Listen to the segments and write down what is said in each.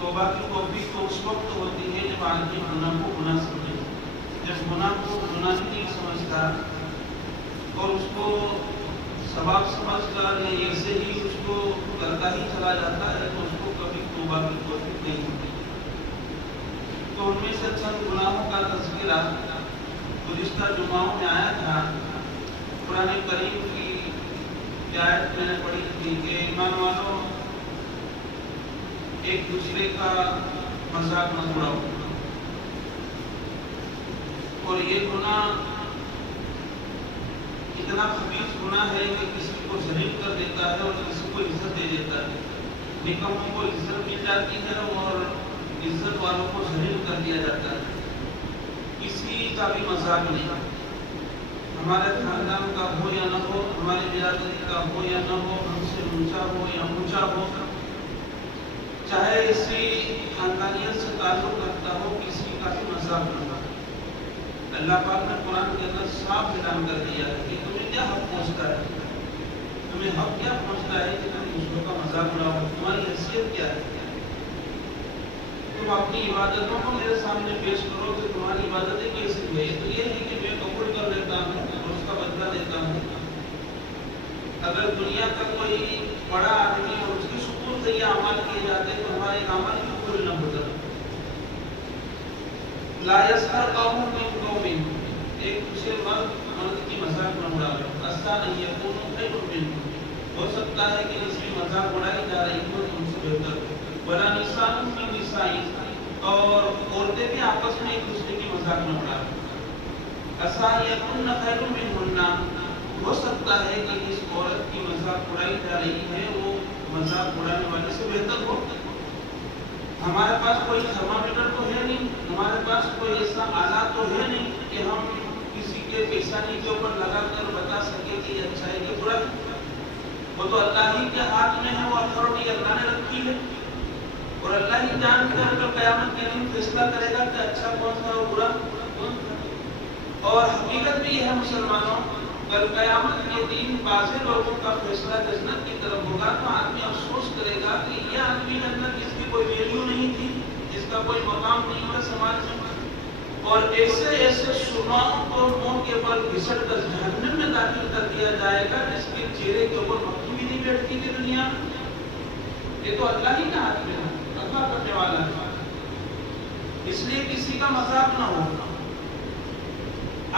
توبہ کی توفیق تو اس وقت ہوتی ہے جب آدمی گناہ کو گناہ سمجھے، جب گناہ کو گناہ نہیں سمجھتا اور اس کو ثواب سمجھ کر یا ایسے ہی اس کو کرتا ہی چلا جاتا ہے تو اس کو کبھی توبہ کی توفیق نہیں ہوتی۔ تو ان میں سے چند گناہوں کا تذکرہ گزشتہ جمعوں میں آیا تھا۔ قرآن کریم کی آیت میں نے پڑھی تھی کہ ایمان والوں ایک دوسرے کا مذاق نہ اڑاؤ، اور یہ گناہ اتنا خبیث گناہ ہے کہ کسی کو ذلیل کر دیتا ہے اور کسی کو عزت دے دیتا ہے۔ نکموں کو عزت مل جاتی ہے اور عزت والوں کو ذلیل کر دیا جاتا ہے۔ کسی کا بھی مذاق نہیں، ہمارے خاندان کا ہو یا نہ ہو، ہماری برادری کا ہو یا نہ ہو، ہم سے اونچا ہو یا اونچا ہو، چاہے اسی خاندانیت سے تعلق رکھتا ہو، کسی کا بھی مذاق نہ ہو۔ اللہ پاک نے قرآن کے اندر صاف اعلان کر دیا ہے کہ تمہیں کیا حق پہنچتا ہے، تمہیں حق کیا پہنچتا ہے کہ تم دوسروں کا مذاق اڑاؤ، تمہاری حیثیت کیا ہے؟ تم اپنی عبادتوں کو میرے سامنے پیش کرو کہ تمہاری عبادتیں کیسی ہوئی؟ تو یہ ہے کہ میں قبول کر لیتا ہوں اور اس کا بدلہ دیتا ہوں۔ اگر دنیا کا کوئی بڑا آدمی اور اس کی سکون سے یہ عمل کیے جاتے تو ہمارے عمل کی کوئی نہ ہوتا۔ لا یسخر قوم من قوم، ایک دوسرے مرد کی مذاق نہ اڑاؤ، عسیٰ ان یکونوا خیرا منکم، ہو سکتا ہے کہ اس کی مذاق اڑائی جا رہی ہو تم سے بہتر ہو۔ ولا نساء من نساء، اور عورتیں بھی آپس میں ایک دوسرے کی مذاق نہ اڑائیں۔ عسیٰ ان یکن خیرا منہن، ہو سکتا ہے کہ اس عورت کی مذاق اڑائی جا رہی ہے وہ مذاق اڑانے والے سے بہتر ہو۔ ہمارے پاس کوئی تھرمامیٹر تو ہے نہیں، ہمارے پاس کوئی ایسا آلات تو ہے نہیں کہ ہم کسی کے پیشانی کے اوپر لگا کر بتا سکے کہ یہ اچھا ہے کہ برا ہے۔ وہ تو اللہ ہی کے ہاتھ میں ہے، وہ اتھارٹی اللہ نے رکھی ہے، اور اللہ ہی جان کر کل قیامت کے دن فیصلہ کرے گا کہ اچھا کون سا اور برا کون سا۔ اور حقیقت بھی یہ ہے مسلمانوں، کل قیامت کے دن بعض لوگوں کا فیصلہ جنت کی طرف ہوگا تو آدمی افسوس کرے گا کہ یہ آدمی جنت جس کی کوئی ویلیو نہیں تھی، جس کا کوئی مقام نہیں تھا سماج میں، اور ایسے ایسے سرماؤں کو موقع پر گھسٹ کر جہنم میں داخل کر دیا جائے گا جس کے چہرے کے اوپر مکھی بھی نہیں بیٹھتی تھی دنیا میں۔ یہ تو اللہ ہی کا ہاتھ میں ہے، اللہ کرنے والا ہے، اس لیے کسی کا مذاق نہ ہو۔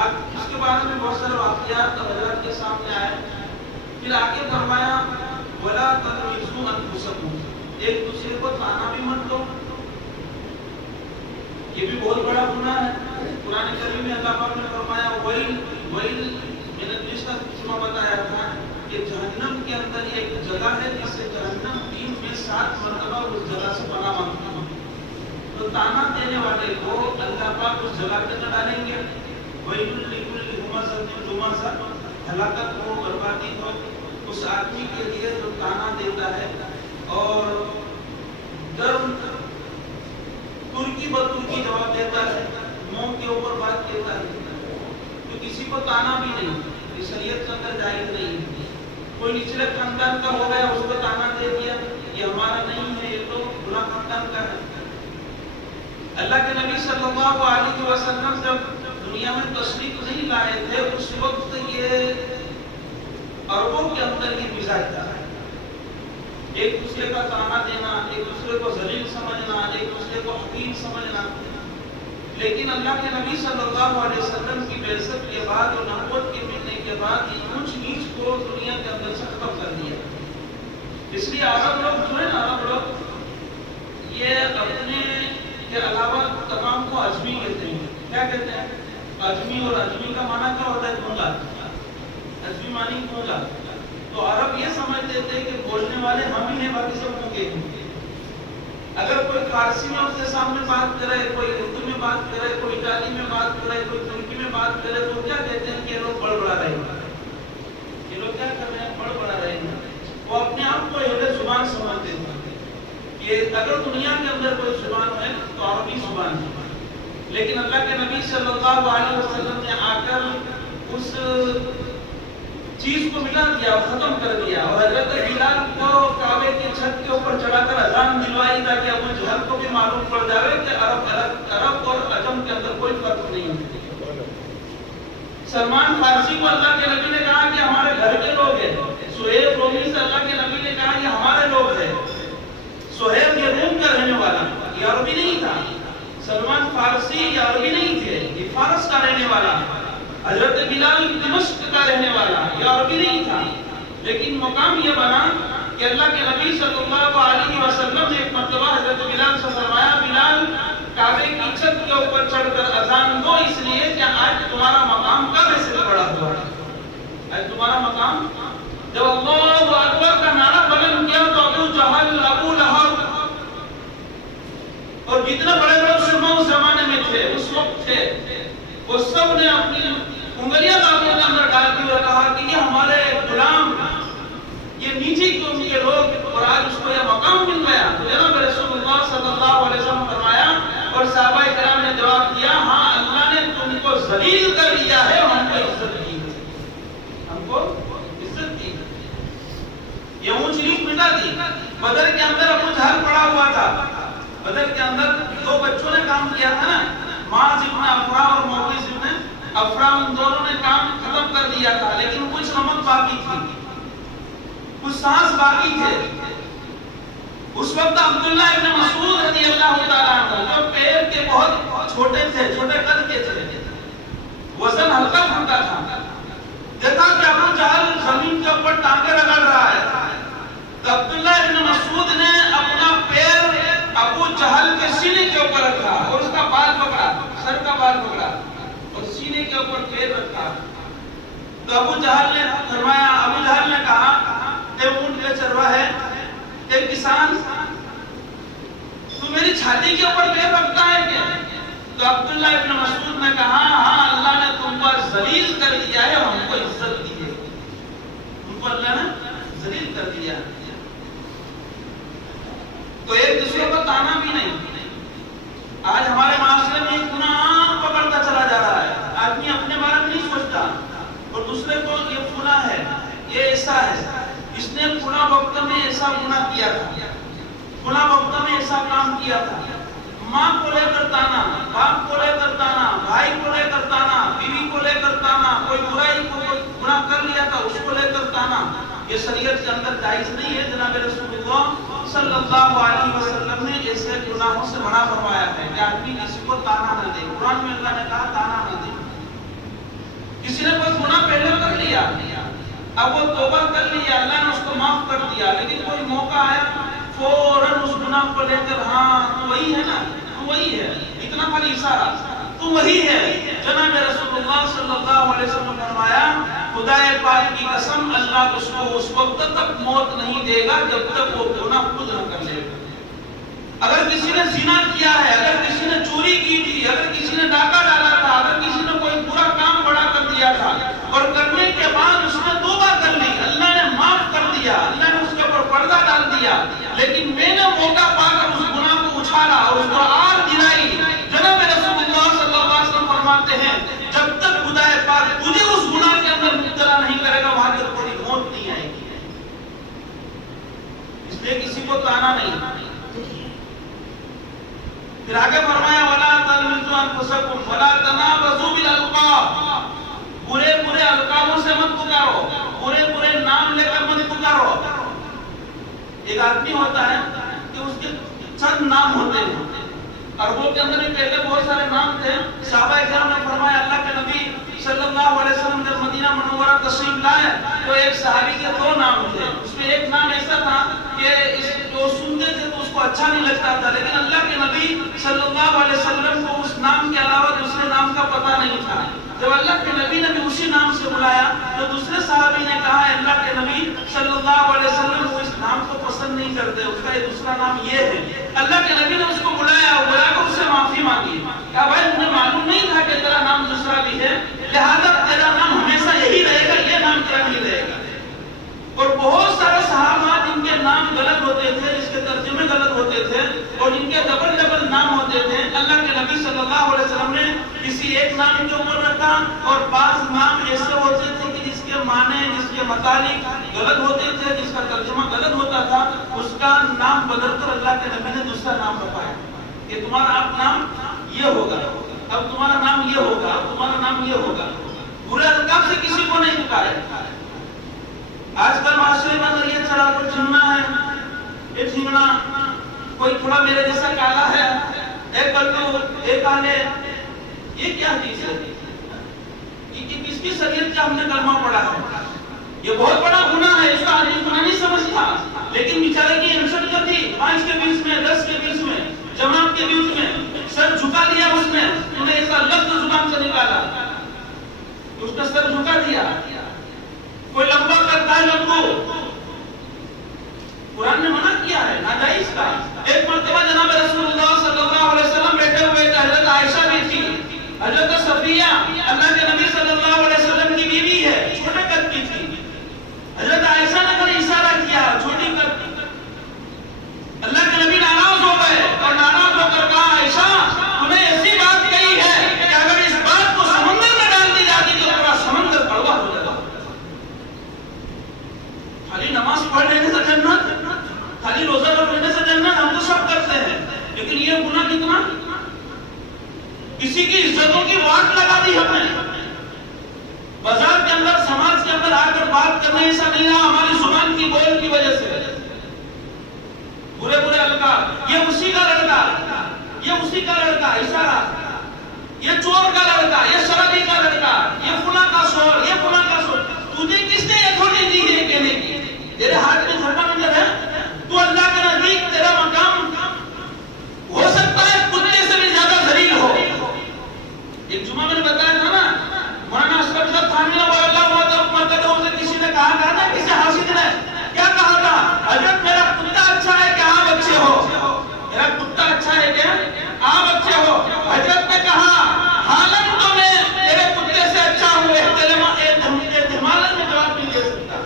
اب اس کے بارے میں بہت سارے واقعات حضرات کے سامنے آئے، پھر آگے فرمایا وَلَا تَلْمِزُوا أَنفُسَكُمْ، ایک دوسرے کو طعنہ بھی مت دو، یہ بھی بہت بڑا گناہ ہے۔ قرآن کریم میں اللہ پاک نے فرمایا وَيْلٌ، میں نے پچھلا جمعہ بتایا تھا کہ جہنم کے اندر ایک جگہ ہے جس سے جہنم 3 میں 7 مرتبہ اس جگہ سے پناہ مانگتی ہے، تو طعنہ دینے والے کو اللہ پاک اس جگہ پہ نہ ڈالیں گے۔ وَيْلٌ لِكُلِّ هُمَزَةٍ لُمَزَةٍ، ہلاکت ہو، بربادی ہو اس آدمی کے لیے جو طعنہ دیتا ہے اور ترکی بترکی جواب دیتا ہے، منہ کے اوپر بات کہتا ہے، تو کسی کو طعنہ بھی نہیں، یہ شریعت کے اندر جائز نہیں۔ کوئی نچلے خاندان کا ہو گیا اس کو طعنہ دے دیا، یہ ہمارا نہیں ہے، یہ تو بلا خاندان کا ہے۔ اللہ کے نبی صلی اللہ علیہ وسلم جب دنیا میں تشریف نہیں لائے تھے اس وقت یہ عربوں کے اندر یہ مزاج تھا، ایک دوسرے کا طعنہ دینا، ایک دوسرے کو ذلیل سمجھنا، ایک دوسرے کو حقیر سمجھنا۔ لیکن اللہ کے نبی صلی اللہ علیہ وسلم کی بعثت کے بعد اور نبوت کے ملنے کے بعد یہ اونچ نیچ کو دنیا کے اندر سے ختم کر دیا۔ اس لیے عرب لوگ جو ہے نا، عرب لوگ یہ اپنے کے علاوہ تمام کو اجمی کہتے ہیں۔ کیا کہتے ہیں؟ اجمی، اور اجمی کا معنی کیا ہوتا ہے؟ گونگا، اجمی معنی گونگا۔ تو عرب یہ سمجھتے تھے کہ بولنے والے ہم ہی ہیں، باقی سب گونگے ہیں۔ اگر کوئی فارسی میں اس کے سامنے بات کرے، کوئی اردو میں بات کرے، کوئی اٹالی میں بات کرے، کوئی ترکی میں بات کرے تو کیا کہتے ہیں کہ یہ لوگ بڑبڑا رہے ہیں، یہ لوگ کیا کر رہے ہیں؟ بڑبڑا رہے ہیں۔ وہ اپنے آپ کو اہل زبان سمجھتے تھے کہ اگر دنیا کے اندر کوئی زبان ہے تو عربی زبان ہے۔ لیکن اللہ کے نبی صلی اللہ علیہ وسلم نے آ کر اس چیز کو ملا دیا اور ختم کر دیا، اور حضرت بلال کو کعبے کی چھت کے اوپر چڑھا کر اذان دلوائی تاکہ ابو جہل کو فارسی کو اللہ کے نبی نے کہا کہ ہمارے گھر کے لوگ ہیں. سہیب رومی سے اللہ کے نبی نے کہا یہ ہمارے لوگ ہیں. سہیب یہ روم کا رہنے والا، یہ عربی نہیں تھا. سلمان فارسی یہ عربی نہیں تھے، یہ فارس کا رہنے والا. حضرت بلال دمشق کا رہنے والا، یہ عربی نہیں تھا. لیکن مقام یہ بنا کہ اللہ کے نبی صلی اللہ علیہ وسلم نے ایک مرتبہ حضرت بلال سے فرمایا بلال کعبے کی چھت کے اوپر چڑھ کر اذان دو، اس لیے کہ آج تمہارا مقام کعبے سے بڑا ہوا ہے. آج تمہارا مقام، جب اللہ اکبر کا نعرہ بلند کیا تو ابو جہل، ابو لہب اور جتنے بڑے بڑے شرما اس زمانے میں تھے، اس وقت تھے، وہ سب نے اپنی انگلیاں دانتوں کے اندر ڈال دی اور کہا کہ یہ ہمارے غلام، یہ نیچے قوم کے لوگ، اور آج اس کو یہ مقام مل گیا. جناب رسول اللہ صلی اللہ علیہ وسلم فرمایا اور صحابہ کرام نے جواب دیا ہاں اللہ نے تم کو ذلیل کر دیا ہے، ہم کو عزت دی ہے، ہم کو عزت دی ہے. یہ اونچ نیچ مٹا دی. بدر کے اندر ابو جہل پڑا ہوا تھا. بدر کے اندر دو بچوں نے کام کیا تھا نا، معاذ ابن افرا اور موقظ ابن افرا، ان دونوں نے کام ختم کر دیا تھا، لیکن کچھ نمک باقی تھی، کچھ سانس باقی تھے. اس وقت عبداللہ ابن مسعود رضی اللہ تعالیٰ عنہ جو پیر کے بہت چھوٹے تھے، چھوٹے قد کے تھے، وزن ہلکا پھلکا تھا، دیکھا کہ ابو جہل زمین کے اوپر ٹانگیں رگڑ رہا ہے. تو عبداللہ ابن مسعود نے اپنا پیر ابو جہل کے سینے کے اوپر رکھا اور اس کا بال پکڑا، سر کا بال پکڑا اور سینے کے اوپر پیر رکھا. تو ابو جہل نے فرمایا، ابو جہل نے کہا اے اونٹ کے چرواہے، اے کسان، تو میری چھاتی کے اوپر پیر رکھتا ہے کیا؟ تو عبداللہ ابن مسعود نے کہا ہاں اللہ نے تم کو ذلیل کر دیا ہے، ہم کو عزت دی ہے. ان کو اللہ نے ذلیل کر دیا. تو ایک دوسرے کو تانا بھی نہیں. آج ہمارے معاشرے میں ایک گناہ پکڑتا چلا جا رہا ہے. آدمی اپنے بارے میں نہیں سوچتا اور دوسرے کو یہ فلاں ہے، یہ ایسا ہے، اس نے فلاں وقت میں ایسا گناہ کیا تھا، فلاں وقت میں ایسا کام کیا تھا. ماں کو لے کر تانا، باپ کو لے کر تانا، بھائی کو لے کر تانا، بیوی کو لے کر تانا، کوئی برائی کو گناہ کر لیا تھا اس کو لے کر تانا، یہ شریعت کے اندر جائز نہیں ہے. جناب رسول اللہ صلی اللہ علیہ وسلم نے ایسے گناہوں سے منع فرمایا ہے کہ آدمی کسی کو تانا نہ دے. قرآن میں اللہ نے کہا تانا نہ دے. کسی نے کوئی گناہ پہلے کر لیا، اب وہ توبہ کر لیا، اللہ نے اس کو معاف کر دیا، لیکن کوئی موقع آیا فوراً اس گناہ کو لے کر ہاں تو وہی ہے نا، تو وہی ہے، اتنا خالی اشارہ، تو وہی ہے. جناب رسول اللہ صلی اللہ علیہ وسلم نے فرمایا خدا پاک کی قسم اللہ اس کو اس وقت تک موت نہیں دے گا جب تک وہ گناہ خود نہ کر لے. اگر کسی نے زنا کیا ہے، اگر کسی نے چوری کی تھی، اگر کسی نے ڈاکہ ڈالا تھا، اگر کسی نے کوئی برا کام بڑا کر دیا تھا اور کرنے کے بعد اس نے توبہ کر لی، اللہ نے معاف کر دیا، اللہ نے اس کے اوپر پردہ ڈال دیا، لیکن میں نے موقع پا کر اس گناہ کو اچھالا اور اس کو آر دلائی. جناب رسول اللہ صلی اللہ علیہ وسلم فرماتے ہیں جب تک خدا پاک تجھے اس گناہ کے اندر مبتلا نہیں کرے گا وہاں تک تیری موت نہیں آئے گی. اس لیے کسی کو تانا نہیں. پھر آگے فرمایا وَلَا تَلْمِزُوا أَنفُسَكُمْ وَلَا تَنَابَزُوا بِالْأَلْقَابِ، برے برے القابوں سے مت پکارو، برے برے نام لے کر مت پکارو. ایک آدمی ہوتا ہے کہ اس کے چند نام ہوتے ہیں. عربوں کے اندر بھی پہلے بہت سارے نام تھے. صحابہ کرام نے فرمایا اللہ کے نبی صلی اللہ علیہ وسلم جب مدینہ منورہ تشریف لائے تو ایک صحابی کے دو نام تھے. اس میں ایک نام ایسا تھا کہ وہ سنتے تھے تو اس کو اچھا نہیں لگتا تھا، لیکن اللہ کے نبی صلی اللہ علیہ وسلم کو اس نام کے علاوہ دوسرے نام کا پتہ نہیں تھا. جب اللہ کے نبی نے بھی اسی نام سے بلایا تو دوسرے صحابی نے کہا اللہ کے نبی صلی اللہ علیہ وسلم وہ اس نام کو پسند نہیں کرتے، اس کا یہ دوسرا نام یہ ہے. اللہ کے نبی نے اس کو بلایا، بلا کر اس سے معافی مانگی. کہا بھائی مجھے معلوم نہیں تھا کہ تیرا نام دوسرا بھی ہے، لہذا تیرا نام ہمیشہ یہی رہے گا، یہ نام تیرا نہیں رہے گا. اور بہت سارے صحابہ جن کے نام غلط ہوتے تھے، جس کے ترجمے غلط ہوتے تھے اور جن کے ڈبل ڈبل نام ہوتے تھے، اللہ کے نبی صلی اللہ علیہ وسلم نے کسی ایک نام کے اوپر رکھا. اور بعض نام ایسے ہوتے تھے کہ جس کے معنی، جس کے متعلق غلط ہوتے تھے، جس کا ترجمہ غلط ہوتا تھا، اس کا نام بدل کر اللہ کے نبی نے دوسرا نام رکھا کہ تمہارا اب نام یہ ہوگا، اب تمہارا نام یہ ہوگا، اب تمہارا نام یہ ہوگا. برے القاب سے کسی کو نہیں پکارے. آج کل معاشرے میں اگر یہ چلا کوئی جھنگنا ہے، یہ جھنگنا کوئی تھوڑا میرے جیسا کالا ہے، ایک بلو ایک آلے، یہ کیا چیز ہے؟ یہ کس کی شریعت کا ہم نے کلمہ پڑھا ہے؟ یہ بہت بڑا گناہ ہے. اس کا عالم گناہ نہیں سمجھتا، لیکن بیچارے کی انسانیت تھی. 5 کے بیچ میں، 10 کے بیچ میں، جماعت کے بیچ میں سر جھکا لیا اس نے. انہیں ایسا لفظ زبان سے نکالا، اس نے سر جھکا دیا. کوئی لمبا کرتا ہے لمبو، قرآن نے منع کیا ہے، ناجائز کا. ایک مرتبہ جناب رسول اللہ صلی اللہ علیہ وسلم بیٹھے ہوئے تھے. حضرت عائشہ بھی تھی، حضرت صفیہ اللہ کے نبی صلی اللہ علیہ وسلم کی بیوی ہے، چھوٹے قد کی تھی. حضرت عائشہ نے کوئی اشارہ کیا، چھوٹی قد. اللہ کے نبی ناراض ہو گئے اور ناراض ہو کر کہا، عائشہ تم نے ایسی بات کہی ہے کہ اگر اس بات کو سمندر میں ڈال دی جاتی تو پورا سمندر کڑوا ہو جاتا. خالی نماز پڑھ لینے سے جنت، خالی روزہ رکھ لینے سے جنت، ہم تو سب کرتے ہیں. لیکن یہ گناہ کتنا؟ کسی کی عزتوں کی واٹ لگا دی ہم نے. بازار کے اندر، سماج کے اندر آ کر بات کرنا ایسا نہیں رہا ہماری زبان کی بول کی وجہ سے. برے برے القاب، یہ اسی کا لڑکا، یہ اسی کا لڑکا، اشارہ، یہ چور کا لڑکا، یہ شرابی کا لڑکا، یہ فلاں کا شوہر، یہ فلاں کا شوہر. تجھے کس نے اتھارٹی دی ہے کہنے کی؟ تیرے ہاتھ میں جھنڈا منظر ہے، تو اللہ کے نزدیک تیرا مقام ہو سکتا ہے کتے سے بھی زیادہ ذلیل ہو. ایک جمعہ میں نے بتایا تھا نا، مولانا اشرف صاحب تھانوی سے کسی نے کہا تھا نا، کسی حاسد نے کیا کہا تھا؟ حضرت میرا کتا اچھا ہے کہ آپ اچھے ہو؟ میرا کتا اچھا ہے کہ آپ اچھے ہو؟ حضرت نے کہا حالت تو میں تیرے کتے سے اچھا ہوں، احتمالً میں جواب نہیں دے سکتا.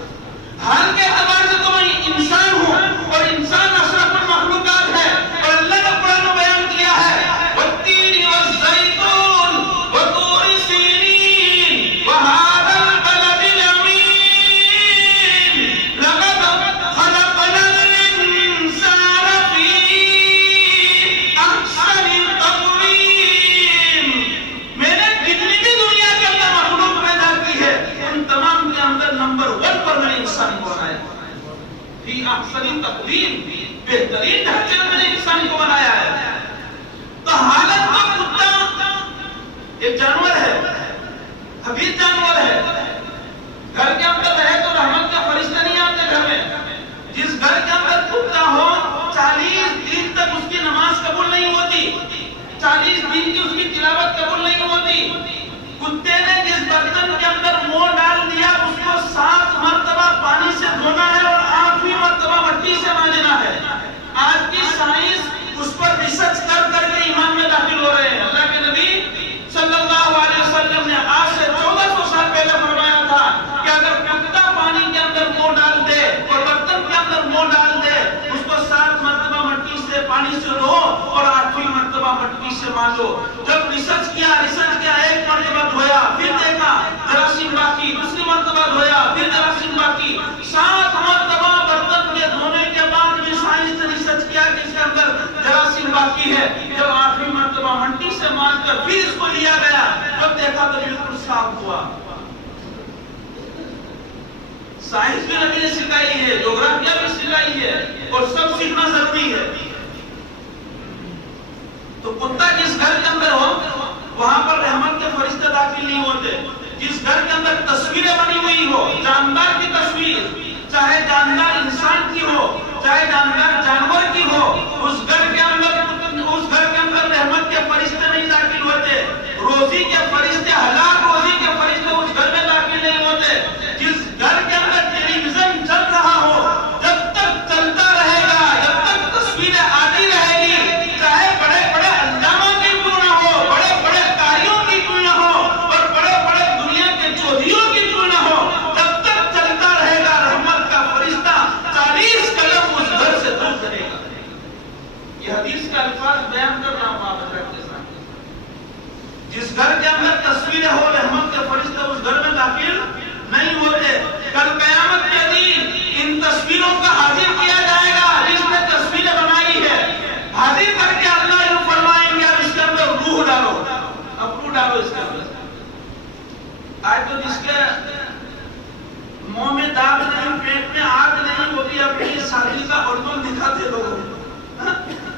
حال کے اعتبار سے تو میں انسان ہوں، اور انسان اشرف المخلوقات ہے. اور اللہ نے قرآن میں بیان کیا ہے، والتین والزیتون وطور سینین وہذا البلد الامین لقد خلقنا الانسان فی احسن تقویم. میں نے جتنی بھی دنیا کے اندر مخلوق پیدا کی ہے، ان تمام کے اندر نمبر 1 پر میں نے انسان کو بنایا. فی احسن تقویم، بہترین ڈھانچے میں نے انسان کو بنایا ہے. تو حالت تو کتا ایک جانور ہے، حبیب جانور ہے. گھر کے اندر رہے تو رحمت کا فرشتہ نہیں آتے گھر میں. جس گھر کے اندر کتا ہو، 40 دن تک اس کی نماز قبول نہیں ہوتی، 40 دن کی اس کی تلاوت قبول نہیں ہوتی. کتے نے جس برتن کے اندر منہ ڈال دیا، اس کو 7 مرتبہ پانی سے دھونا ہے اور 8ویں مرتبہ مٹی سے مانجنا ہے. آج کی سائنس اس پر ریسرچ کر کر کے ایمان میں داخل ہو رہے ہیں. اللہ کے نبی صلی اللہ علیہ وسلم نے آج سے 1400 سال پہلے فرمایا تھا کہ اگر کتا پانی کے اندر منہ ڈال دے اور برتن کے اندر منہ ڈال دے، اس کو 7 مرتبہ مٹی سے، پانی سے دھو اور 8ویں مرتبہ مٹی سے مانجو. جب ریسرچ کیا، ایک مرتبہ دھویا، پھر دیکھا جراثیم باقی، دوسری مرتبہ دھویا، پھر جراثیم باقی. 7 مرتبہ برتن کے دھونے کے بعد بھی سائنس نے ریسرچ کیا کہ اس کے اندر جراثیم باقی ہے. جب 8ویں مرتبہ مٹی سے مانج کر پھر اس کو لیا گیا، جب دیکھا تو بالکل صاف ہوا. سائنس بھی نبی نے سکھائی ہے، جغرافیہ بھی سکھائی ہے، اور سب سیکھنا ضروری ہے. تو کتا جس گھر کے اندر ہو، وہاں پر رحمت کے فرشتے داخل نہیں ہوتے. جس گھر کے اندر تصویریں بنی ہوئی ہو، جاندار کی تصویر، چاہے جاندار انسان کی ہو، چاہے جاندار جانور کی ہو، اس گھر کے اندر رحمت کے فرشتے نہیں داخل ہوتے. روزی کے فرشتے، حلال روزی کے فرشتے اس گھر میں داخل نہیں ہوتے. جس گھر کے اندر ٹیلی ویژن چل رہا ہو، جب تک چلتا رہے گا، جب تک تصویریں آتی رہے گی، چاہے بڑے بڑے انجاموں کی کیوں نہ ہو، بڑے بڑے کاریوں کی کیوں نہ ہو، اور بڑے بڑے دنیا کے چودھریوں کی کیوں نہ ہو، جب تک چلتا رہے گا رحمت کا فرشتہ 40 قدم اس گھر سے دور رہے گا. یہ حدیث کا الفاظ بیان کر رہا ہوں آپ حضرت کے سامنے. جس گھر کے اندر تصویریں ہو، رحمت کے فرشتے اس گھر میں داخل نہیں ہوتے. کل قیامت کے دن ان تصویروں کا حاضر کیا جائے گا. جس نے تصویریں بنائی ہے حاضر کر کے اللہ یوں فرمائیں گے اب اس کے اندر روح ڈالو، اب روح ڈالو اس کے اندر. آج تو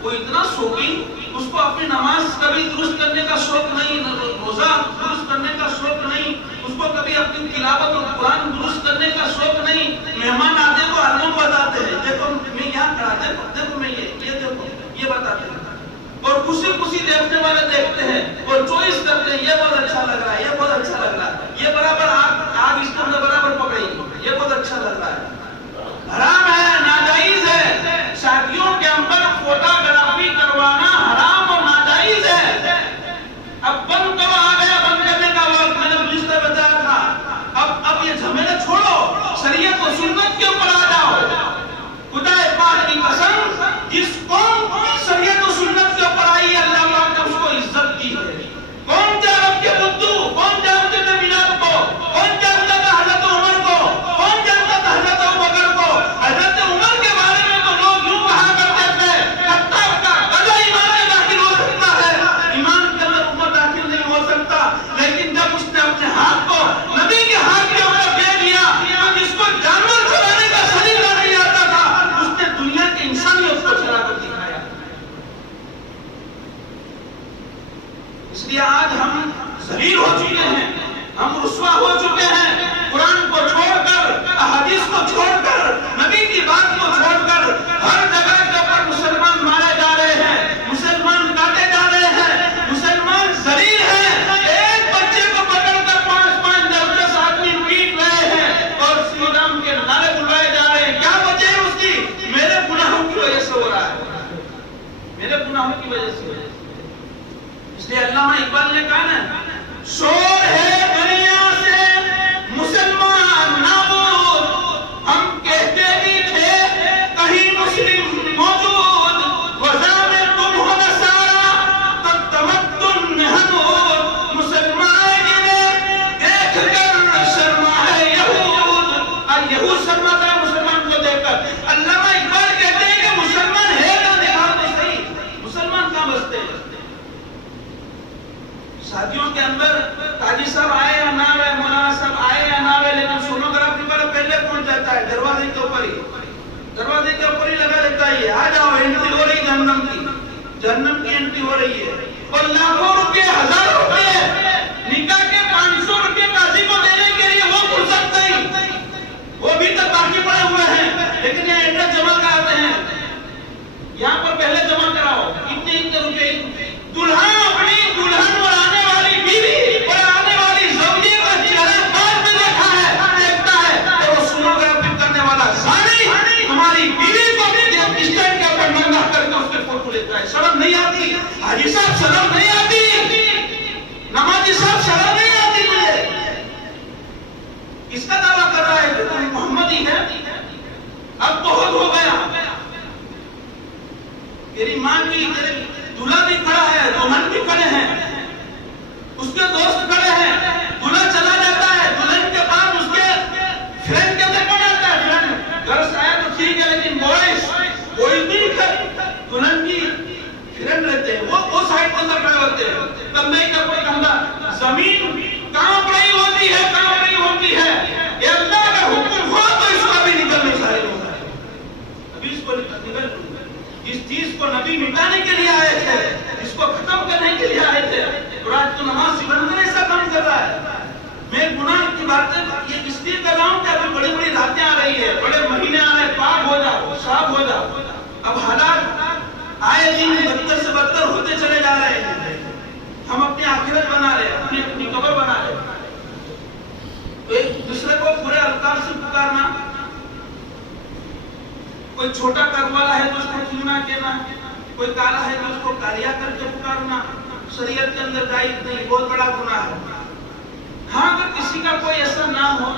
وہ اتنا شوقین، اس کو اپنی نماز کبھی درست کرنے کا شوق نہیں، روزہ درست کرنے کا شوق نہیں، اس کو کبھی اپنی تلاوت اور قرآن درست کرنے کا شوق نہیں. مہمان آتے تو علم بتاتے ہیں، دیکھو میں یہاں کھڑا، دیکھو میں یہ دیکھو یہ بتاتے ہیں، اور خوشی دیکھنے والے دیکھتے ہیں اور چوائس کرتے ہیں، یہ بہت اچھا لگ رہا ہے، یہ بہت اچھا لگ رہا ہے، یہ برابر آگ اس کے اندر برابر پکڑی، یہ بہت اچھا لگ رہا ہے. حرام ہے، ناجائز ہے. شادیوں کے اندر فوٹوگرافی کروانا حرام اور ناجائز ہے. اب بند کرو، آ گیا بند کرنے کا وقت. میں نے گزشتہ بتایا تھا، اب یہ جھمیلے چھوڑو، شریعت و سنت کے اوپر آ جاؤ. خدا پاک کی قسم، جس قوم کی شریعت و سنت کے اوپر آئی ہے، اللہ پاک نے اس کو عزت دی ہے. کون جانب کے بدو، کون جانتے تھے میلاد کو، کون جانتا تھا حضرت عمر کو، کون جانتا تھا حضرت ابوبکر کو. حضرت عمر کے بارے میں تو لوگ یوں کہا کرتے تھے، کتاب کا قضا ایمان میں داخل ہو سکتا ہے، ایمان کے اندر عمر داخل نہیں ہو سکتا. لیکن جب اس نے اپنے ہاتھ کو نبی کے ہاتھ کے اوپر دے دیا، تو جس کو جانور چلانے کا طریقہ نہیں آتا تھا، اس نے دنیا کی انسانیت کو چلا کر دکھایا. اس لیے آج ہم ذلیل ہو چکے ہیں، ہم رسوا ہو چکے ہیں. قرآن کو چھوڑ کر، احادیث کو چھوڑ کر، نبی کی بات کو چھوڑ کر ہر جگہ کے اوپر مسلمان مارے جا رہے ہیں، مسلمان کاٹے جا رہے ہیں، مسلمان ذلیل ہیں. ایک بچے کو پکڑ کر 5-5 10 آدمی پیٹ رہے ہیں اور شری رام کے نعرے بلوائے جا رہے ہیں. کیا وجہ ہے اس کی؟ میرے گناہوں کی وجہ سے ہو رہا ہے، میرے گناہوں کی وجہ سے. اس لیے علامہ اقبال نے کہا نا، شور ہے دنیا سے مسلمان نابود، ہم کہتے بھی تھے کہیں مسلم موجود، وجہ میں تم ہو نصارا تو تمدن حنود، مسلمان جنہیں دیکھ کر شرما ہے یہود. اور یہود شرماتا ہے مسلمان کو دیکھ کر. علامہ اقبال کہتے ہیں کہ مسلمان ہے نہ دکھا تو صحیح، مسلمان کہاں بستے ہیں. شادیوں کے اندر قاضی صاحب آئے یا نہ آئے، مولانا صاحب آئے یا نہ آئے، لیکن سونوگرافی والا پہلے پہنچ جاتا ہے، دروازے کے اوپر ہی لگا دیتا ہے، آ جاؤ انٹری ہو رہی جہنم کی انٹری ہو رہی ہے. اور لاکھوں روپے، ہزاروں روپے نکاح کے 500 روپے قاضی کو دینے کے لیے وہ فرصت نہیں، وہ بھی تک باقی پڑے ہوئے ہیں. لیکن یہ ایڈریس جمع کراتے ہیں، یہاں پر پہلے جمع کراؤ اتنے روپے. دلہن اپنی دلہن اور آنے والی بیوی اور آنے والی زوجے کا چہرہ بعد میں دیکھتا ہے تو وہ سونوگرافی کرنے والا زانی تمہاری بیوی کو اسٹینڈ کے اوپر ننگا کر کے اس کے فوٹو لیتا ہے. شرم نہیں آتی حاجی صاحب؟ شرم نہیں آتی نمازی صاحب؟ شرم نہیں آتی مجھے؟ کس کا دعویٰ کر رہا ہے کہ تم محمدی ہے؟ اب بہت ہو گیا. تیری ماں بھی، تیرے دلہا بھی کھڑا ہے، دلہن بھی کھڑے ہیں، اس کے دوست کھڑے ہیں. دلہا چلا جاتا ہے، دلہن کے بعد اس کے فرینڈ کے اندر کون آتا ہے؟ فرینڈ گھر سے آیا تو ٹھیک ہے، لیکن بوائز کوئی بھی دلہن کی فرینڈ رہتے ہیں، وہ سائڈ پر اندر کھڑے ہوتے ہیں. کندھے کا کوئی کندھا، زمین کہاں پڑی ہوتی ہے، کہاں پڑی ہوتی ہے. یہ اللہ کا حکم ہو تو اس کا بھی نکلنے ظاہر ہوتا ہے. ابھی اس کو نکل، جس چیز کو نبی مٹانے کے لیے آئے تھے، جس کو ختم کرنے کے لیے آئے تھے، اور آج تو نماز بندر ایسا کام کر رہا ہے. میں گناہ کی باتیں یہ اس لیے کر رہا ہوں کہ ابھی بڑی بڑی راتیں آ رہی ہے، بڑے مہینے آ رہے ہیں، پاک ہو جاؤ، صاف ہو جاؤ. اب حالات آئے دن بدتر سے بدتر ہوتے چلے جا رہے ہیں. ہم اپنی آخرت بنا رہے ہیں، اپنی قبر بنا رہے ہیں. ایک دوسرے کو برے الفاظ سے پکارنا، کوئی چھوٹا کر والا ہے تو اس کو چونا کہنا، کوئی کالا ہے تو اس کو کالیا کر کے پکارنا، شریعت کے اندر جائز نہیں، بہت بڑا گناہ ہے. ہاں اگر کسی کا کوئی ایسا نام ہو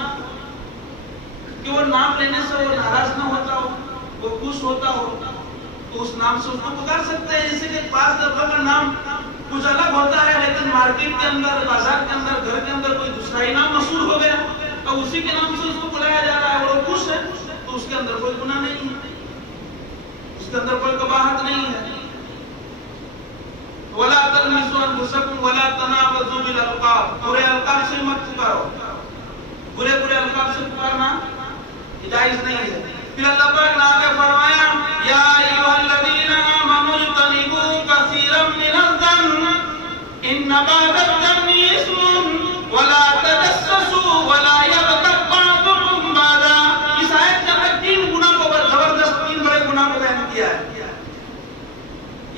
کہ وہ نام لینے سے وہ ناراض نہ ہوتا ہو، وہ خوش ہوتا ہو، تو اس نام سے اس کو پکار سکتے ہیں. جیسے کہ پاس دفعہ کا نام کچھ الگ ہوتا ہے، لیکن مارکیٹ کے اندر، بازار کے اندر، گھر کے اندر کوئی دوسرا ہی نام مشہور ہو گیا، تو اسی کے نام سے اس کو بلایا جا رہا ہے، وہ خوش ہے، تو اس کے اندر کوئی گناہ نہیں ہے، اس کے اندر کوئی قباحت نہیں ہے. وَلَا تَلْمِزُوا أَنفُسَكُمْ وَلَا تَنَابَزُوا بِالْأَلْقَابِ، برے القاب سے مت پکارو، برے القاب سے پکارنا جائز نہیں ہے. پھر اللہ پاک نے آگے فرمایا، یا ایھا الذین آمنوا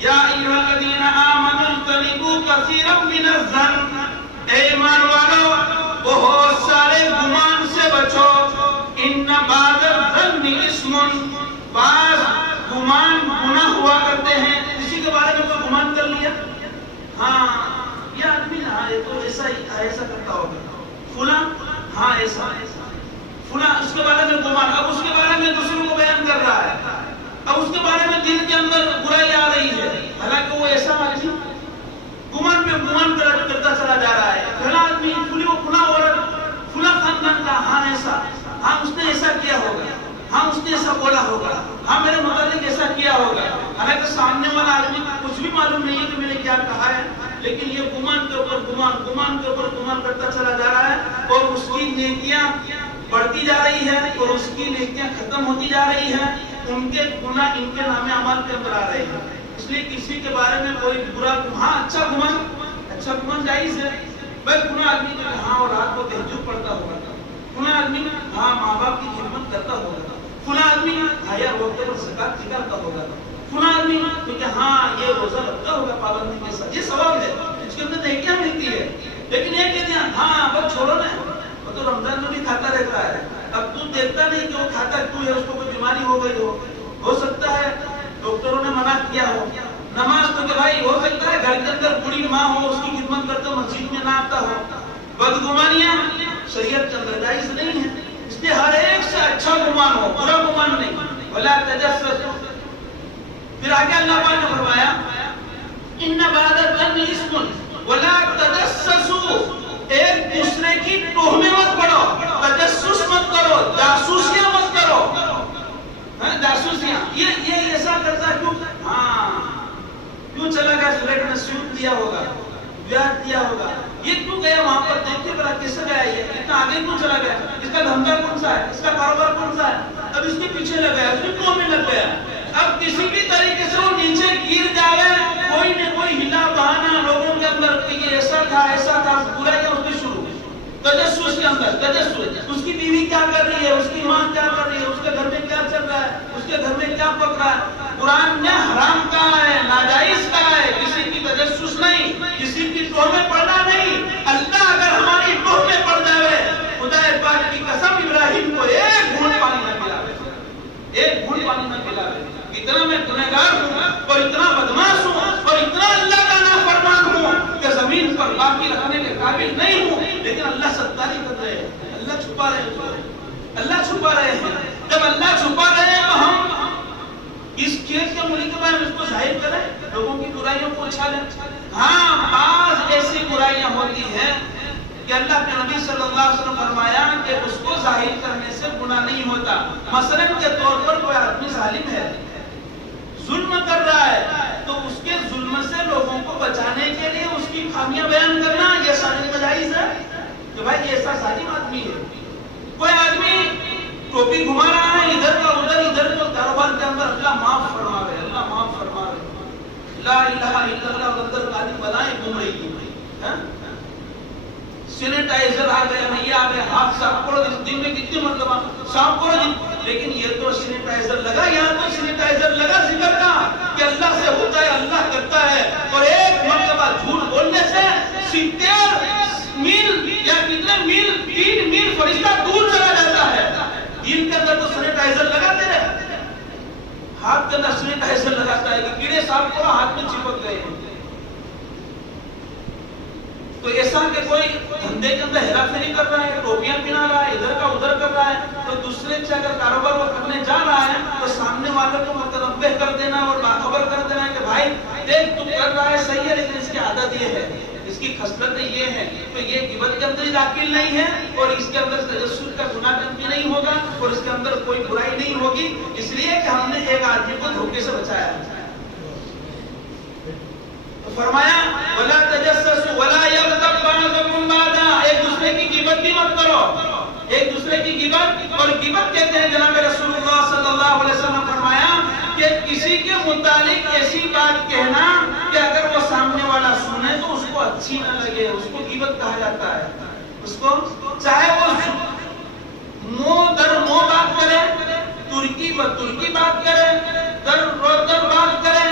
یا ایھا الذین آمنوا اجتنبوا کثیرا من الظن، اے ایمان والو بہت سارے گمان سے بچو، ان بعض الظن اسم، بعض گمان گناہ ہوا کرتے ہیں۔ کسی کے بارے میں کوئی گمان کر لیا، ہاں یہ آدمی ہاں یہ تو ایسا کرتا ہوگا، فلاں ہاں ایسا فلاں، اس کے بارے میں گمان، اب اس کے بارے میں دوسروں کو بیان کر رہا ہے، اب اس کے بارے میں دل کے اندر برائی آ رہی ہے، حالانکہ وہ ایسا آدمی گمان پہ گمان کرتا چلا جا رہا ہے۔ پہلا آدمی فلاں عورت فلاں خاندان کا، ہاں ایسا، ہاں اس نے ایسا کیا ہوگا، ہاں اس نے ایسا بولا ہوگا، ہاں میرے متعلق ایسا کیا ہوگا، حالانکہ سامنے والا آدمی کو کچھ بھی معلوم نہیں ہے کہ میں نے کیا کہا ہے، لیکن یہ گمان کے اوپر گمان، گمان کے اوپر گمان کرتا چلا جا رہا ہے، اور اس کی نیکیاں بڑھتی جا رہی ہے اور اس کی نیکیاں ختم ہوتی جا رہی ہیں، ان کے گناہ ان کے نام اعمال کے اندر آ رہے ہیں۔ اس لیے کسی کے بارے میں کوئی برا، ہاں اچھا گمان جائز ہے، بھائی فلاں آدمی جو ہاں اور رات کو تہجد پڑھتا ہوگا، فلاں آدمی ہاں ماں باپ کی خدمت کرتا ہوگا، فلاں آدمی حیا وقت پر زکات نکالتا ہوگا، فلاں آدمی کیونکہ ہاں یہ روزہ رکھتا ہوگا پابندی کے ساتھ، یہ ثواب ہے، اس کے اندر نیکیاں ملتی ہے۔ لیکن یہ کہتے ہیں ہاں بس چھوڑو نا، وہ تو رمضان میں بھی کھاتا رہتا ہے، اب تو دیکھتا نہیں کہ وہ کھاتا کیوں ہے، اس کو کوئی بیماری ہو گئی ہو سکتا ہے ڈاکٹروں نے منع کیا ہو، نماز تو کہ بھائی ہو سکتا ہے گھر کے اندر بوڑھی ماں ہو، اس کی خدمت کرتے ہو، مسجد میں نہ آتا ہو، بدگمانیاں شریعت کے اندر جائز نہیں ہے، اس لیے ہر ایک سے اچھا گمان ہو، برا گمان نہیں، ولا تجسسوا۔ پھر آگے اللہ پاک نے فرمایا ان بعض الظن اسم ولا تجسسوا، ایک دوسرے کی تہمت مت پڑھو، تجسس مت کرو، جاسوسیاں مت کرو، جاسوسیاں یہ ایسا کرتا کیوں، ہاں کیوں چلا گیا فلیٹ میں، سود دیا ہوگا، بیاج دیا ہوگا، یہ کیوں گیا وہاں پر، دیکھتے بڑا کیسے گیا، یہ اتنا آگے کیوں چلا گیا، اس کا دھندا کون سا ہے، اس کا کاروبار کون سا ہے، اب اس کے پیچھے لگ گیا، اس کے ٹو میں لگ گیا، اب کسی بھی طریقے سے وہ نیچے گر جائے، کوئی نہ کوئی ہلا بہانا لوگوں کے اندر کہ یہ ایسا تھا، برائیاں اس کی شروع، تجسس کے اندر، تجسس، اس کی بیوی کیا کر رہی ہے، اس کی ماں کیا کر رہی ہے، اس کے گھر میں کیا چل رہا ہے، اس کے گھر میں کیا پک رہا ہے، قرآن نے حرام کہا ہے، ناجائز کہا ہے، کسی کی تجسس نہیں، کسی کی ٹوہ میں پڑنا نہیں۔ اللہ اگر ہماری ٹوہ میں پڑ جائے، خدا پاک کی قسم ابراہیم کو ایک گھونٹ پانی نہ پلاوے، ایک گھونٹ پانی نہ پلاوے، اتنا میں گنہگار ہوں اور اتنا بدماش ہوں اور اتنا اللہ کا نافرمان ہوں کہ زمین پر باقی رکھنے کے قابل نہیں ہوں، لیکن اللہ ستاری کر رہے ہیں، اللہ چھپا رہے ہیں، اللہ چھپا رہے ہیں۔ جب اللہ چھپا رہے ہیں تو ہم اس کھیت کے ملک کے بارے میں اس کو ظاہر کریں، لوگوں کی برائیوں کو اچھالیں۔ ہاں بعض ایسی برائیاں ہوتی ہیں کہ اللہ کے نبی صلی اللہ علیہ وسلم فرمایا کہ اس کو ظاہر کرنے سے گناہ نہیں ہوتا، مثلا کے طور پر کوئی آدمی ظالم ہے، ظلم کر رہا ہے، تو اس کے ظلم سے لوگوں کو بچانے کے لیے اس کی خامیاں بیان کرنا یہ شریعت میں جائز ہے کہ بھائی یہ ایسا ظالم آدمی ہے۔ کوئی آدمی ٹوپی گھما رہا ہے ادھر کا ادھر کو کاروبار کے اندر، اللہ معاف فرما رہے، اللہ معاف فرما رہے، لا الہ الا اللہ، اور اندر قاضی بلائیں گھوم رہی تھی، سینیٹائزر آ گیا، نہیں آ گیا، ہاتھ صاف کرو، دن میں کتنی مرتبہ صاف کرو، لیکن یہ تو سینیٹائزر لگا، یہاں تو سینیٹائزر لگا ذکر کا کہ اللہ سے ہوتا ہے، اللہ کرتا ہے، اور ایک مرتبہ جھوٹ بولنے سے 70 میل یا کتنے میل، 3 میل فرشتہ دور چلا جاتا ہے۔ دل کے اندر تو سینیٹائزر لگاتے رہے، ہاتھ کے اندر سینیٹائزر لگاتا ہے کہ کیڑے صاف کرو، ہاتھ میں چپک گئے ہیں۔ تو ایسا کہ کوئی دھندے کے اندر ہیرا پھیری کر رہا ہے، ٹوپیاں پہنا رہا ہے، ادھر کا ادھر کر رہا ہے، تو دوسرے سے اگر کاروبار وہ کرنے جا رہا ہے تو سامنے والے کو متنبہ کر دینا اور باخبر کر دینا کہ بھائی دیکھ تو کر رہا ہے صحیح ہے، لیکن اس کی عادت یہ ہے، اس کی خصلتیں یہ ہیں، تو یہ غیبت کے اندر داخل نہیں ہے، اور اس کے اندر تجسس کا گناہ بھی نہیں ہوگا، اور اس کے اندر کوئی برائی نہیں ہوگی، اس لیے کہ ہم نے ایک آدمی کو دھوکے سے بچایا ہے۔ فرمایا ولا تجسسوا ولا یغتب بعضکم بعضا، ایک دوسرے کی غیبت بھی مت کرو، ایک دوسرے کی غیبت، اور غیبت کہتے ہیں جناب رسول اللہ صلی اللہ علیہ وسلم نے فرمایا کہ کسی کے متعلق ایسی بات کہنا کہ اگر وہ سامنے والا سنے تو اس کو اچھی نہ لگے، اس کو غیبت کہا جاتا ہے۔ اس کو چاہے وہ منہ در منہ بات کرے، ترکی و ترکی بات کرے، در رو در بات کرے،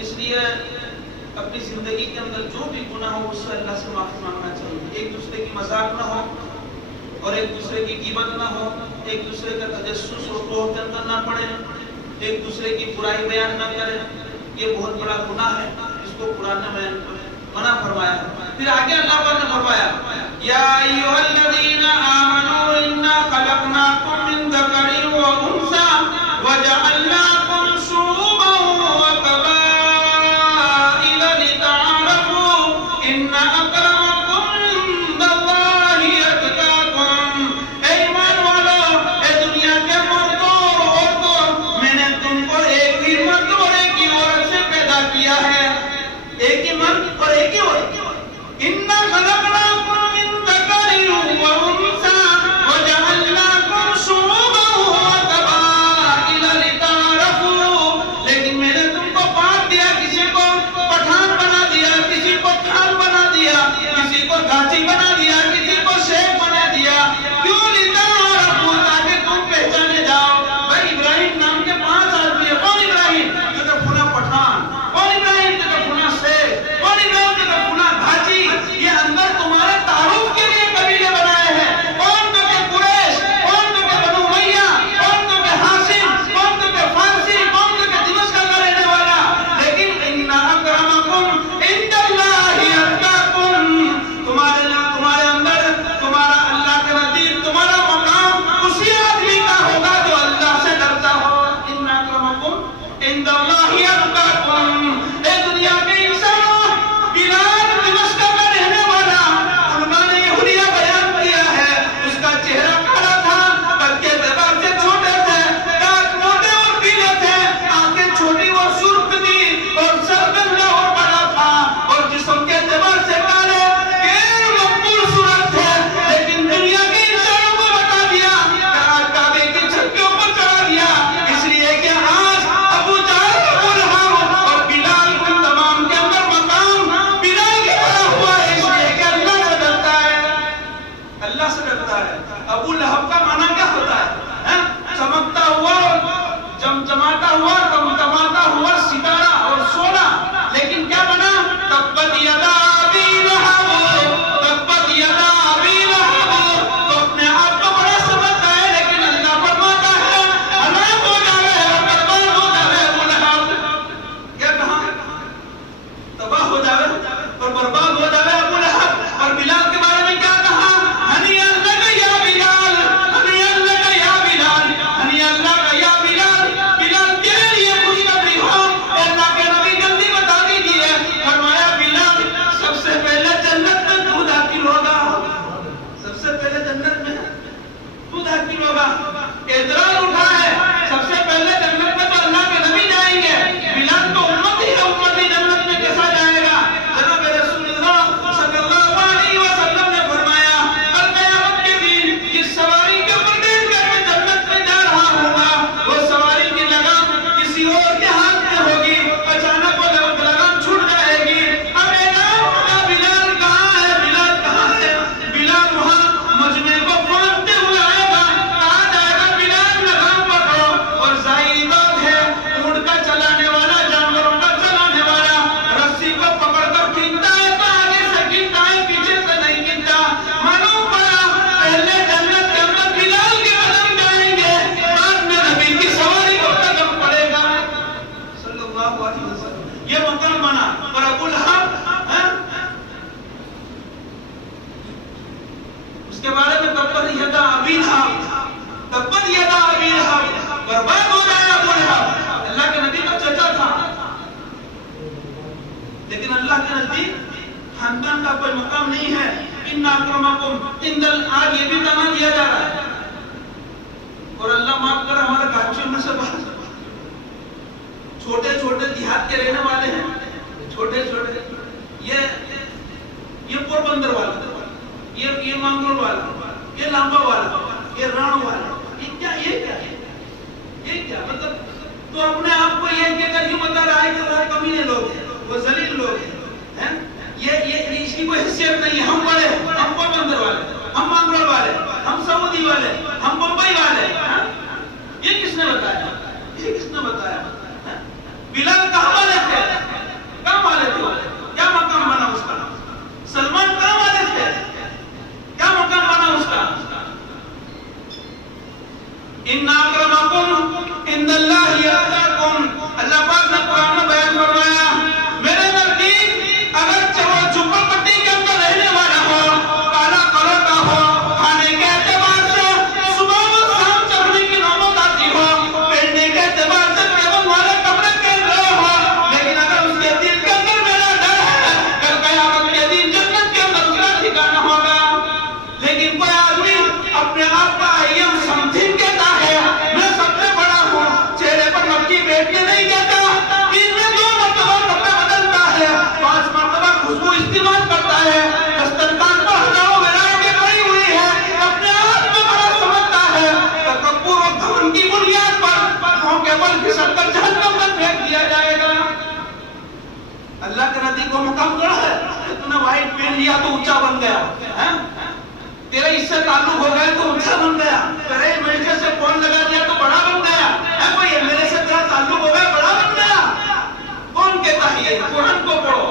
اس لیے اپنی زندگی کے اندر جو بھی گناہ ہو اس سے اللہ سے معافی مانگنا چاہیے. ایک دوسرے کی مذاق نہ ہو اور ایک دوسرے کی غیبت نہ ہو, ایک دوسرے کا تجسس اور توہین نہ پڑے, ایک دوسرے کی برائی بیان نہ کرے. یہ بہت بڑا گناہ ہے, اس کو قرآن نے منع فرمایا. پھر آگے اللہ پاک نے فرمایا یا ایھا الذین آمنوا انا خلقناکم من ذکر و انثی وجعلناکم شعوبا وقبائل لتعارفوا ان اکرمکم عند اللہ اتقاکم. اے ایمان والو, اے دنیا کے مردوں اور عورتوں, میں نے تم کو ایک ہی مرد اور ایک ہی عورت سے پیدا کیا ہے. ایک ہی مرد اور ایک ہی عورت. اِنَّا خَلَقْنَاكُم مِّن ذَكَرٍ وَأُنثىٰ وَجَعَلْنَاكُم شُعُوبًا وَقَبَائِلَ لِتَعَارَفُوا. لیکن میں نے تم کو بانٹ دیا, کسی کو پٹھان بنا دیا, کسی کو کھان بنا دیا, کسی کو گاچی بنا دیا, کسی کو شیخ بنا دیا. کیوں؟ لِتَعَارَفُوا, تاکہ تم پہچانے جاؤ. بھائی ابراہیم نام کے 5 آدمی ہیں. کون ابراہیم؟ تو فلاں پٹھان. کون ابراہیم؟ تو فلاں شیخ. کون ابراہیم؟ تو فلاں گھاچی. یہ اندر تمہارے تعارف کے لیے قبیلے بنائے ہیں. کون تو کہ قریش, کون تو کہ بنو امیہ, کون تو کہ ہاشم, کون تو کہ فارسی, کون تو کہ دمشق کا رہنے والا. لیکن ان اکرمکم عند اللہ اتقاکم, تمہارے اندر تمہارا اللہ کے نزدیک تمہارا مقام اسی آدمی کا ہوگا جو اللہ سے ڈرتا ہو. ان اکرمکم عند اللہ اتقاکم. اے دنیا کے انسانوں, بلال دمشق کا رہنے والا, علماء نے یہ حلیہ بیان کیا ہے. اس کا چہرہ کالا تھا, قد کے اعتبار سے چھوٹے تھے, دانت موٹے اور پیلے تھے, آنکھیں چھوٹی اور سرخ تھی, اور سر گندا اور بڑا تھا, اور جسم کے اعتبار سے کالے غیر مقبول صورت تھے. لیکن دنیا کے انسانوں کو بتا دیا, کعبے کی چھت کے اوپر چڑھا دیا, اس لیے کہ آج ابو جہل, ابو لہب اور بلال ان تمام کے اندر مقام بلال کی بنا ہوا ہے. اس لیے کہ اللہ سے ڈرتا ہے, اللہ سے ڈرتا ہے. ابو لہب کا معنی کیا ہوتا ہے؟ چمکتا ہوا, چمچماتا ہوا, تمتماتا ہوا ستارہ اور سونا. لیکن کیا بنا؟ تبت یدا ابی لہب, تبت یدا ابی لہب. تو اپنے آپ کو بڑا سمجھتا ہے, لیکن اللہ فرماتا ہے ہلاک ہو جاوے اور برباد ہو جاوے ابو لہب. کیا کہا؟ تباہ ہو جاوے اور برباد ہو جاوے ابو لہب. اور بلال کے بارے میں کیا کہا؟ ہنیئا لک یا بلال, ہنیئا لک یا بلال, ہنیئا لک یا بلال. بلال تیرے لیے خوشخبری ہو. اللہ کے نبی جلدی بتا دیجیے, فرمایا بلال سب سے پہلے جنت میں تو داخل ہوگا. سب سے پہلے جنت میں تو داخل ہوگا. اعتراض اٹھا ہے, سب سے پہلے جنت میں تو اللہ کے نبی جائیں گے, بلال تو امت ہی ہے, امت ہی جنت میں کیسا جائے گا؟ جناب رسول اللہ صلی اللہ علیہ وسلم نے فرمایا کل قیامت کے دن جس سواری کے اوپر بیٹھ کر میں جنت میں جا رہا ہوں گا, وہ سواری کی لگام کسی اور کے ہاتھ میں ہوگی. اچانک وہ لگام چھوٹ جائے گی. اب اعلان ہوگا بلال کہاں ہے, بلال کہاں ہے. بلال وہاں مجمع کو پھاندتے ہوئے آئے گا, کہا جائے گا بلال لگام پکڑو. اور ظاہری بات ہے, اونٹ کا چلانے والا, جانوروں کا چلانے والا رسی کو پکڑ کر کھینچتا ہے تو آگے سے کھینچتا ہے, پیچھے سے نہیں کھینچتا. معلوم پڑا پہلے جنت کے اندر بلال کے قدم جائیں گے, بعد میں نبی کی سواری کو قدم پڑے گا صلی اللہ علیہ وسلم. یہ مقام بنا. اور ابو لہب, اس کے بارے میں تبت یدا ابی لہب, تبت یدا ابی لہب, برباد ہو جائے ابو لہب. اللہ کے نبی کا چچا تھا, لیکن اللہ کے نزدیک خاندان کا کوئی مقام نہیں ہے. ان اکرمکم عند اللہ, آج یہ بھی تانا دیا جا رہا ہے. اور اللہ معاف کر ہمارے گاچیوں میں سے بہت چھوٹے چھوٹے دیہات کے رہنے والے ہیں, چھوٹے چھوٹے, یہ پوربندر والا, یہ مانگرول والا, یہ لامبا والا, یہ ران والا, یہ کیا ہے, یہ کیا مطلب؟ تو اپنے آپ کو یہ کہہ کر یوں بتا رہا ہے کہ وہ کمینے لوگ ہیں, وہ ذلیل لوگ ہیں. یہ اس کی کوئی حیثیت نہیں ہے. ہم بڑے, ہم پوربندر والے, ہم مانگرول والے, ہم سعودی والے, ہم بمبئی والے. یہ کس نے بتایا؟ یہ کس نے بتایا؟ بلال کہاں والے تھے؟ اللہ کے نبی کو مقام تھوڑا ہے کہ تو نے وائٹ پہن لیا تو اونچا بن گیا، تیرا اس سے تعلق ہو گیا تو اونچا بن گیا، تیرے میچے سے فون لگا دیا تو بڑا بن گیا، کوئی میرے سے تیرا تعلق ہو گیا بڑا بن گیا۔ کون کہتا ہے یہ؟ قرآن کو پڑھو،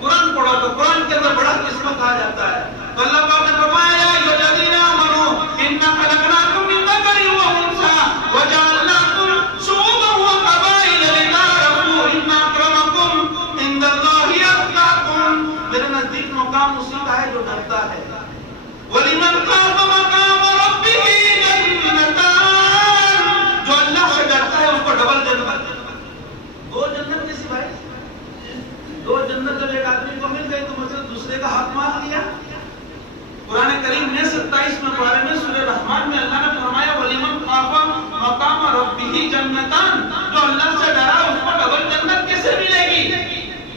قرآن پڑھو تو قرآن کے اندر بڑا قسمت آ جاتا ہے۔ تو اللہ پاک نے فرمایا یا ایھا الذین آمنوا انا خلقناکم من ذکر و انثی وجعلناکم شعوبا وقبائل لتعارفوا ان اکرمکم عند اللہ اتقاکم۔ میرے نزدیک مقام اسی کا ہے جو ڈرتا ہے۔ وَلِمَنْ خَافَ مَقَامَ رَبِّهِ جَنَّتَانِ، جو اللہ سے ڈرتا ہے اس کو ڈبل جنت، دو جنت کسی بھائی، دو جنت جب ایک آدمی کو مل گئی تو مطلب دوسرے کا حق مار لیا۔ قرآن کریم میں 27 میں پارے میں سورہ رحمان میں اللہ نے فرمایا وَلِمَنْ خَافَ مَقَامَ رَبِّهِ جَنَّتَانِ، جو اللہ سے ڈرا اس کو ڈبل جنت کیسے ملے گی؟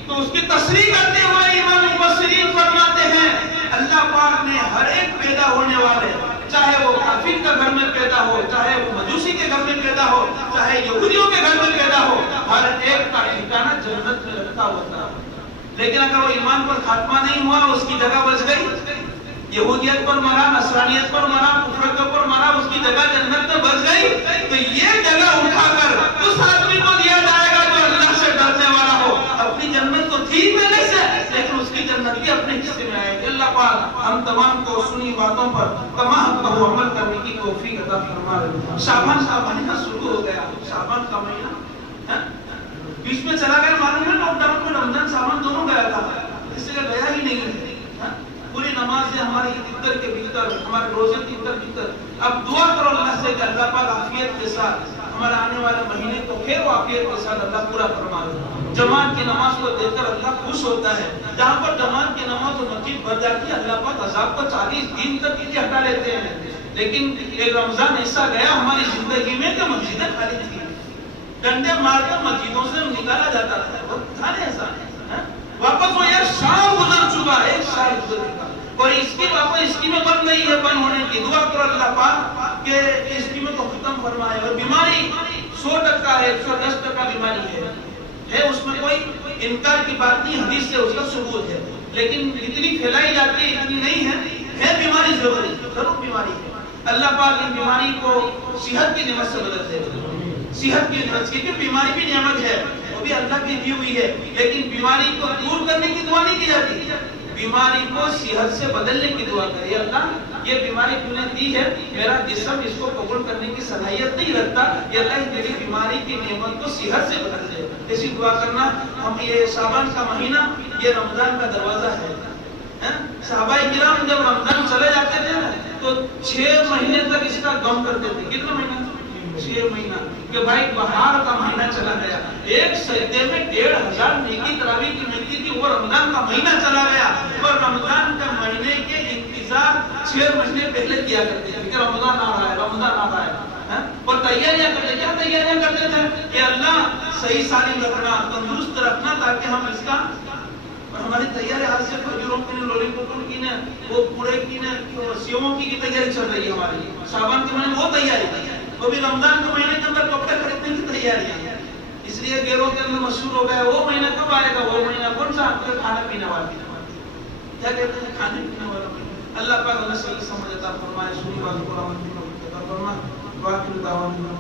تو اس کی تصریح کرتے ہوئے امام مفسرین فرماتے ہیں اللہ پاک نے ہر ایک پیدا ہونے والے، چاہے وہ کافر کے گھر میں پیدا ہو، چاہے وہ مجوسی کے گھر میں پیدا ہو، چاہے یہودیوں کے گھر میں پیدا ہو، ہر ایک کا ٹھکانہ جنت میں رکھا ہوتا ہے۔ لیکن اگر وہ ایمان پر خاتمہ نہیں ہوا، اس کی جگہ بچ گئی، یہودیت پر مرا، نصرانیت پر مرا، کفر کے اوپر مرا، اس کی جگہ جنت میں بچ گئی، تو یہ جگہ اٹھا کر اس آدمی کو دیا جائے گا جو اللہ سے ڈرنے والا ہو۔ اپنی جنت تو تھی پہلے سے، لیکن اس کی جنت بھی اپنے حصے میں آئے گی۔ اللہ پاک ہم تمام کو سنی باتوں پر تمام پر عمل کرنے کی توفیق عطا فرمائے۔ شعبان کا مہینہ شروع ہو گیا، شعبان کا مہینہ بیچ میں چلا گیا، معلوم ہے لاک ڈاؤن میں رمضان شعبان دونوں گیا تھا، اس سے گیا ہی نہیں ہے۔ پوری نمازیں ہماری عید کے بھیتر، ہمارے روزے کی عید بھیتر۔ اب دعا کرو اللہ سے کہ اللہ پاک عافیت کے ساتھ ہمارے آنے والے مہینے کو خیر و عافیت کے ساتھ اللہ پورا فرما دے۔ جماعت کی نماز کو دیکھ کر اللہ خوش ہوتا ہے، جہاں پر جماعت کی نماز و مسجد بھر جاتی ہے اللہ پاک عذاب کو 40 دن تک کے لیے ہٹا لیتے ہیں۔ لیکن ایک رمضان ایسا گیا ہماری زندگی میں کہ مسجدیں خالی تھی، ڈنڈے مار کر مسجدوں سے نکالا جاتا تھا، وہ تھا نہیں ایسا۔ واپس وہ ایک سال گزر چکا، ایک سال گزر چکا، اور اس کی واپس اسکیمیں بن گئی ہے بند ہونے کی۔ دعا کرو اللہ پاک کہ اسکیمیں کو ختم فرمائے۔ اور بیماری 100% ہے، 110% بیماری ہے، اس میں کوئی انکار کی بات نہیں، حدیث سے اس کا ثبوت ہے، لیکن اتنی پھیلائی جاتی ہے اتنی نہیں ہے بیماری ضرور بیماری ہے۔ اللہ پاک ان بیماری کو صحت کی نعمت سے بدل دے، صحت کی نعمت، کیونکہ بیماری بھی نعمت ہے، وہ بھی اللہ کی دی ہوئی ہے، لیکن بیماری کو دور کرنے کی دعا نہیں کی جاتی، بیماری کو صحت سے بدلنے کی دعا کرے۔ اللہ یہ بیماری تو نے دی ہے، میرا جسم اس کو قبول کرنے کی صلاحیت نہیں رکھتا، یہ اللہ میری بیماری کی نعمت کو صحت سے بدل دے، ایسی دعا کرنا۔ ہم یہ شعبان کا مہینہ یہ رمضان کا دروازہ ہے۔ صحابہ کرام جب رمضان چلے جاتے تھے تو 6 مہینے تک اس کا غم کرتے تھے۔ کتنا مہینہ؟ 6 مہینہ، کہ بھائی بہار کا مہینہ چلا گیا، ایک سجدے میں 1500 نیکی تراویح کی ملتی تھی، وہ رمضان کا مہینہ چلا گیا، اور رمضان کے مہینے کے انتظار 6 مہینے پہلے کیا کرتے تھے کہ رمضان آ رہا ہے، رمضان آ رہا ہے، اور تیاریاں کرتے، کیا تیاریاں کرتے تھے کہ اللہ صحیح سالم رکھنا، تندرست رکھنا، تاکہ ہم اس کا، اور ہماری تیاری آج سے کھجوروں کی نے، لولی پوپن کی نے، وہ پوڑے کی نے، سیووں کی تیاری چل رہی ہے ہماری، شعبان کے مہینے وہ تیاری، وہ بھی رمضان کے مہینے کے اندر کپڑے خریدنے کی تیاری ہے۔ اس لیے گیروں کے اندر مشہور ہو گیا وہ مہینہ کب آئے گا، وہ مہینہ کون سا؟ آپ کے کھانے پینے والا، کیا کہتے ہیں کھانے پینے والا مہینہ۔ اللہ پاک ہمیں صحیح سمجھ عطا فرمائے، سنی باتوں کو عمل میں فرمائے۔ باقی دعوانا